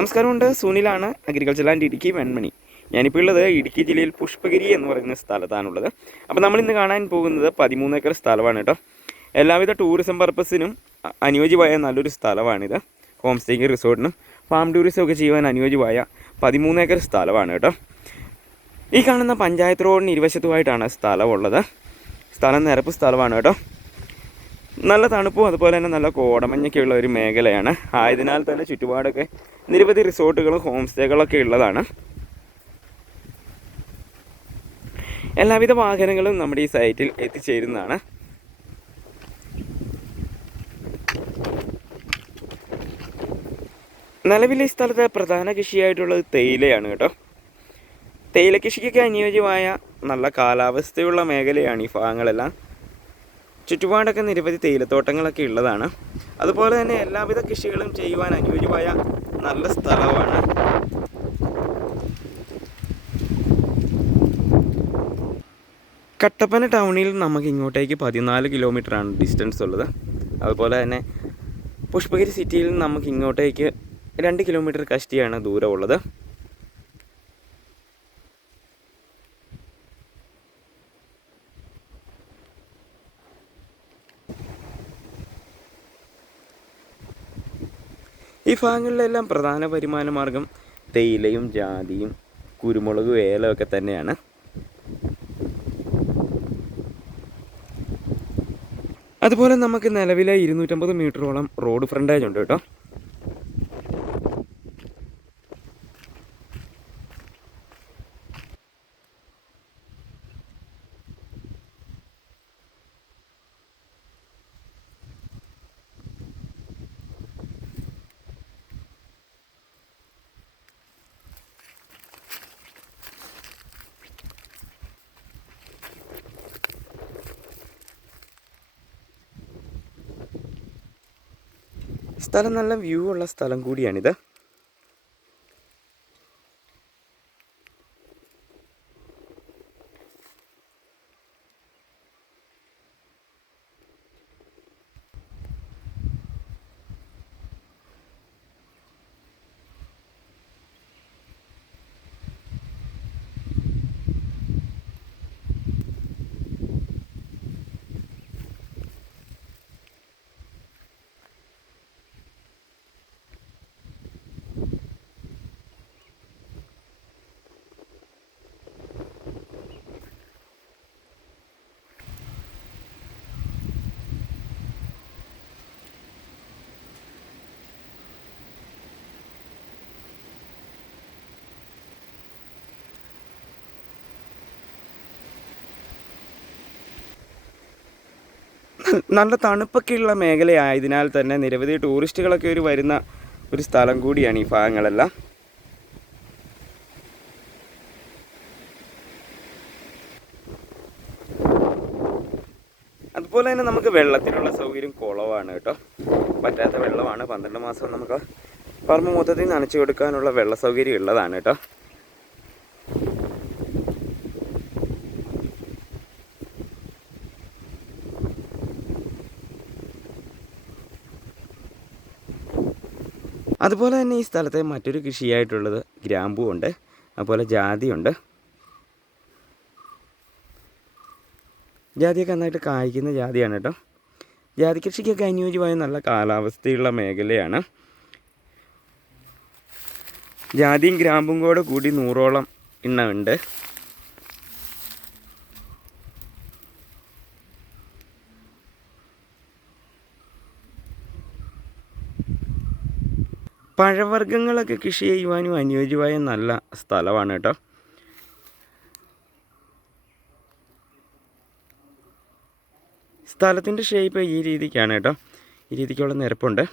നമസ്കാരമുണ്ട്. സുനിലാണ് agriculture land Idukki Venmani. ഞാനിപ്പോൾ ഉള്ളത് ഇടുക്കി ജില്ലയിൽ പുഷ്പഗിരി എന്ന് പറയുന്ന സ്ഥലത്താണുള്ളത്. അപ്പോൾ നമ്മൾ ഇന്ന് കാണാൻ പോകുന്നത് പതിമൂന്ന് ഏക്കർ സ്ഥലമാണ് കേട്ടോ. എല്ലാവിധ ടൂറിസം പർപ്പസിനും അനുയോജ്യമായ നല്ലൊരു സ്ഥലമാണിത്. ഹോം സ്റ്റേക്ക് റിസോർട്ടിനും ഫാം ടൂറിസം ഒക്കെ ചെയ്യുവാൻ അനുയോജ്യമായ പതിമൂന്ന് ഏക്കർ സ്ഥലമാണ് കേട്ടോ. ഈ കാണുന്ന പഞ്ചായത്ത് റോഡിന് ഇരുവശത്തുമായിട്ടാണ് സ്ഥലമുള്ളത്. സ്ഥലം നിരപ്പ് സ്ഥലമാണ് കേട്ടോ. നല്ല തണുപ്പും അതുപോലെ തന്നെ നല്ല കോടമഞ്ഞൊക്കെ ഉള്ള ഒരു മേഖലയാണ്. ആയതിനാൽ തന്നെ ചുറ്റുപാടൊക്കെ നിരവധി റിസോർട്ടുകളും ഹോം സ്റ്റേകളൊക്കെ ഉള്ളതാണ്. എല്ലാവിധ വാഹനങ്ങളും നമ്മുടെ ഈ സൈറ്റിൽ എത്തിച്ചേരുന്നതാണ്. നിലവിലെ ഈ സ്ഥലത്തെ പ്രധാന കൃഷിയായിട്ടുള്ളത് തേയിലയാണ് കേട്ടോ. തേയില കൃഷിക്കൊക്കെ അനുയോജ്യമായ നല്ല കാലാവസ്ഥയുള്ള മേഖലയാണ് ഈ ഭാഗങ്ങളെല്ലാം. ചുറ്റുപാടൊക്കെ നിരവധി തേയിലത്തോട്ടങ്ങളൊക്കെ ഉള്ളതാണ്. അതുപോലെ തന്നെ എല്ലാവിധ കൃഷികളും ചെയ്യുവാൻ അനുയോജ്യമായ നല്ല സ്ഥലമാണ്. കട്ടപ്പന ടൗണിൽ നമുക്ക് ഇങ്ങോട്ടേക്ക് പതിനാല് കിലോമീറ്ററാണ് ഡിസ്റ്റൻസ് ഉള്ളത്. അതുപോലെ തന്നെ പുഷ്പഗിരി സിറ്റിയിൽ നമുക്ക് ഇങ്ങോട്ടേക്ക് രണ്ട് കിലോമീറ്റർ കഷ്ടിയാണ് ദൂരമുള്ളത്. ഈ ഭാഗങ്ങളിലെല്ലാം പ്രധാന വരുമാന മാർഗം തേയിലയും ജാതിയും കുരുമുളക് വേലയും ഒക്കെ തന്നെയാണ്. അതുപോലെ നമുക്ക് നിലവിലെ ഇരുന്നൂറ്റമ്പത് മീറ്ററോളം റോഡ് ഫ്രണ്ടേജ് ഉണ്ട് കേട്ടോ. സ്ഥലം നല്ല വ്യൂ ഉള്ള സ്ഥലം കൂടിയാണിത്. നല്ല തണുപ്പൊക്കെ ഉള്ള മേഖലയായതിനാൽ തന്നെ നിരവധി ടൂറിസ്റ്റുകളൊക്കെ ഒരു വരുന്ന ഒരു സ്ഥലം കൂടിയാണ് ഈ ഭാഗങ്ങളെല്ലാം. അതുപോലെ തന്നെ നമുക്ക് വെള്ളത്തിനുള്ള സൗകര്യം കുറവാണ് കേട്ടോ. പറ്റാത്ത വെള്ളമാണ്. പന്ത്രണ്ട് മാസം നമുക്ക് പറമ്പ് മൊത്തത്തിൽ നനച്ചു കൊടുക്കാനുള്ള വെള്ള സൗകര്യം ഉള്ളതാണ് കേട്ടോ. അതുപോലെ തന്നെ ഈ സ്ഥലത്തെ മറ്റൊരു കൃഷിയായിട്ടുള്ളത് ഗ്രാമ്പൂ ഉണ്ട് അതുപോലെ ജാതിയുണ്ട്. ജാതിയൊക്കെ നന്നായിട്ട് കായ്ക്കുന്ന ജാതിയാണ് കേട്ടോ. ജാതി കൃഷിക്കൊക്കെ അനുയോജ്യമായ നല്ല കാലാവസ്ഥയുള്ള മേഖലയാണ്. ജാതിയും ഗ്രാമ്പും കൂടെ കൂടി നൂറോളം എണ്ണ പഴവർഗങ്ങളൊക്കെ കൃഷി ചെയ്യുവാനും അനുയോജ്യമായ നല്ല സ്ഥലമാണ് കേട്ടോ. സ്ഥലത്തിന്റെ ഷേപ്പ് ഈ രീതിക്കാണ് കേട്ടോ. ഈ രീതിക്കുള്ള നിരപ്പുണ്ട്.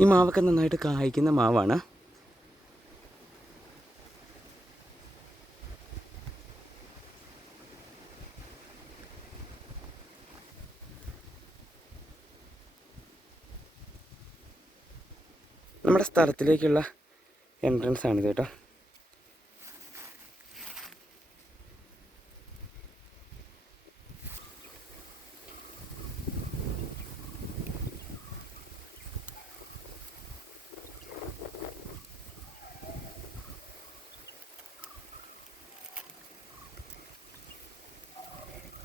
ഈ മാവൊക്കെ നന്നായിട്ട് കായ്ക്കുന്ന മാവാണ്. നമ്മുടെ സ്ഥലത്തിലേക്കുള്ള എൻട്രൻസ് ആണിത് കേട്ടോ.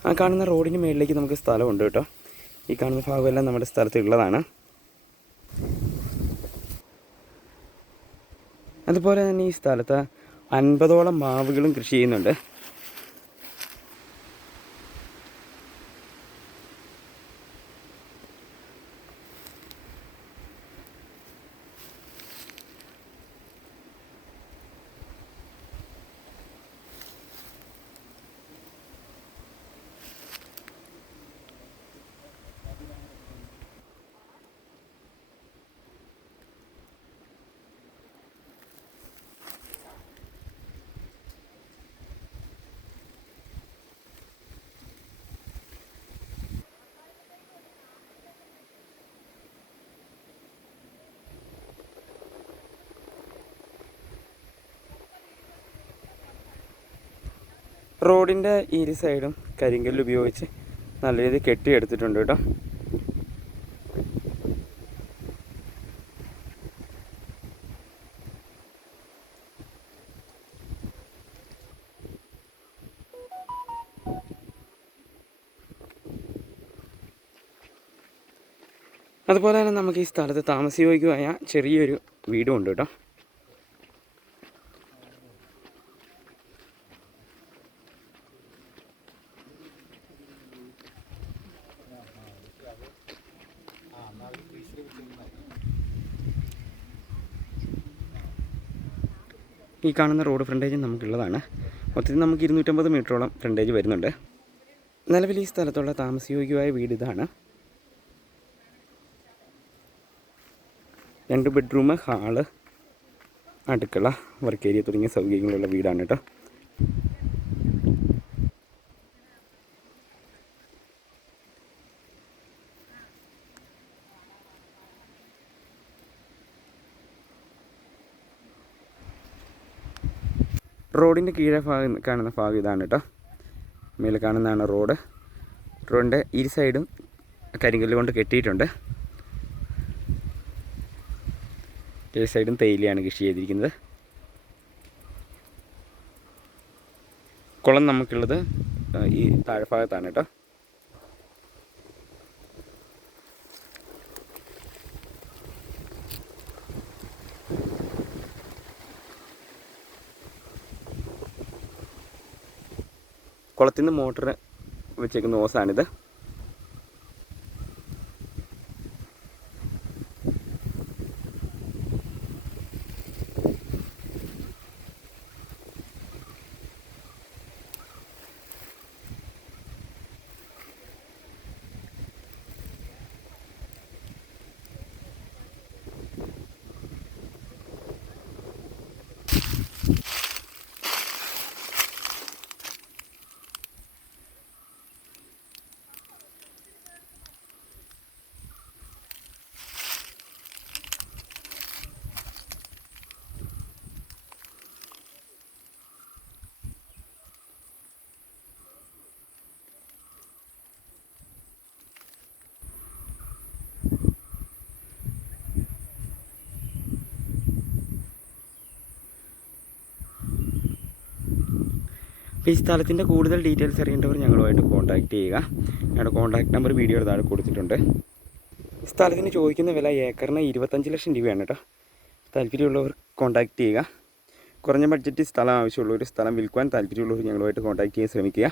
ആ കാണുന്ന റോഡിന് മേളിലേക്ക് നമുക്ക് സ്ഥലമുണ്ട് കേട്ടോ. ഈ കാണുന്ന ഭാഗമെല്ലാം നമ്മുടെ സ്ഥലത്തുള്ളതാണ്. അതുപോലെ തന്നെ ഈ സ്ഥലത്ത് അൻപതോളം മാവുകളും കൃഷി ചെയ്യുന്നുണ്ട്. റോഡിന്റെ ഈ സൈഡും കരിങ്കല്ല് ഉപയോഗിച്ച് നല്ല രീതിയിൽ കെട്ടിയെടുത്തിട്ടുണ്ട് കേട്ടോ. അതുപോലെ തന്നെ നമുക്ക് ഈ സ്ഥലത്ത് താമസയോഗ്യമായ ചെറിയൊരു വീടും ഉണ്ട് കേട്ടോ. ഈ കാണുന്ന റോഡ് ഫ്രണ്ടേജ് നമുക്കുള്ളതാണ്. മൊത്തത്തിൽ നമുക്ക് ഇരുന്നൂറ്റമ്പത് മീറ്ററോളം ഫ്രണ്ടേജ് വരുന്നുണ്ട്. നിലവിൽ ഈ സ്ഥലത്തുള്ള താമസയോഗ്യമായ വീട് ഇതാണ്. രണ്ട് ബെഡ്റൂം ഹാൾ അടുക്കള വർക്ക് ഏരിയ തുടങ്ങിയ സൗകര്യങ്ങളുള്ള വീടാണ് കേട്ടോ. റോഡിന്റെ കീഴെ ഭാഗം കാണുന്ന ഭാഗം ഇതാണ് കേട്ടോ മേലെ കാണുന്നതാണ് റോഡ്. റോഡിന്റെ ഇരു സൈഡും കരിങ്കല്ല് കൊണ്ട് കെട്ടിയിട്ടുണ്ട്. ഇരു സൈഡും തേയിലയാണ് കൃഷി ചെയ്തിരിക്കുന്നത്. കുളം നമുക്കുള്ളത് ഈ താഴെ ഭാഗത്താണ് കേട്ടോ കുളത്തിൽ നിന്ന് മോട്ടർ വെച്ചേക്കുന്ന ഓസാണിത്. അപ്പോൾ ഈ സ്ഥലത്തിന്റെ കൂടുതൽ ഡീറ്റെയിൽസ് അറിയേണ്ടവർ ഞങ്ങളുമായിട്ട് കോൺടാക്റ്റ് ചെയ്യുക. ഞങ്ങളുടെ കോൺടാക്ട് നമ്പർ വീഡിയോയുടെ താഴെ കൊടുത്തിട്ടുണ്ട്. സ്ഥലത്തിന് ചോദിക്കുന്ന വില ഏക്കറിന് ഇരുപത്തഞ്ച് ലക്ഷം രൂപയാണ് കേട്ടോ. താല്പര്യമുള്ളവർ കോൺടാക്റ്റ് ചെയ്യുക. കുറഞ്ഞ ബഡ്ജറ്റ് സ്ഥലം ആവശ്യമുള്ളവർ സ്ഥലം വിൽക്കുവാൻ താല്പര്യമുള്ളവർ ഞങ്ങളുമായിട്ട് കോൺടാക്റ്റ് ചെയ്യാൻ ശ്രമിക്കുക.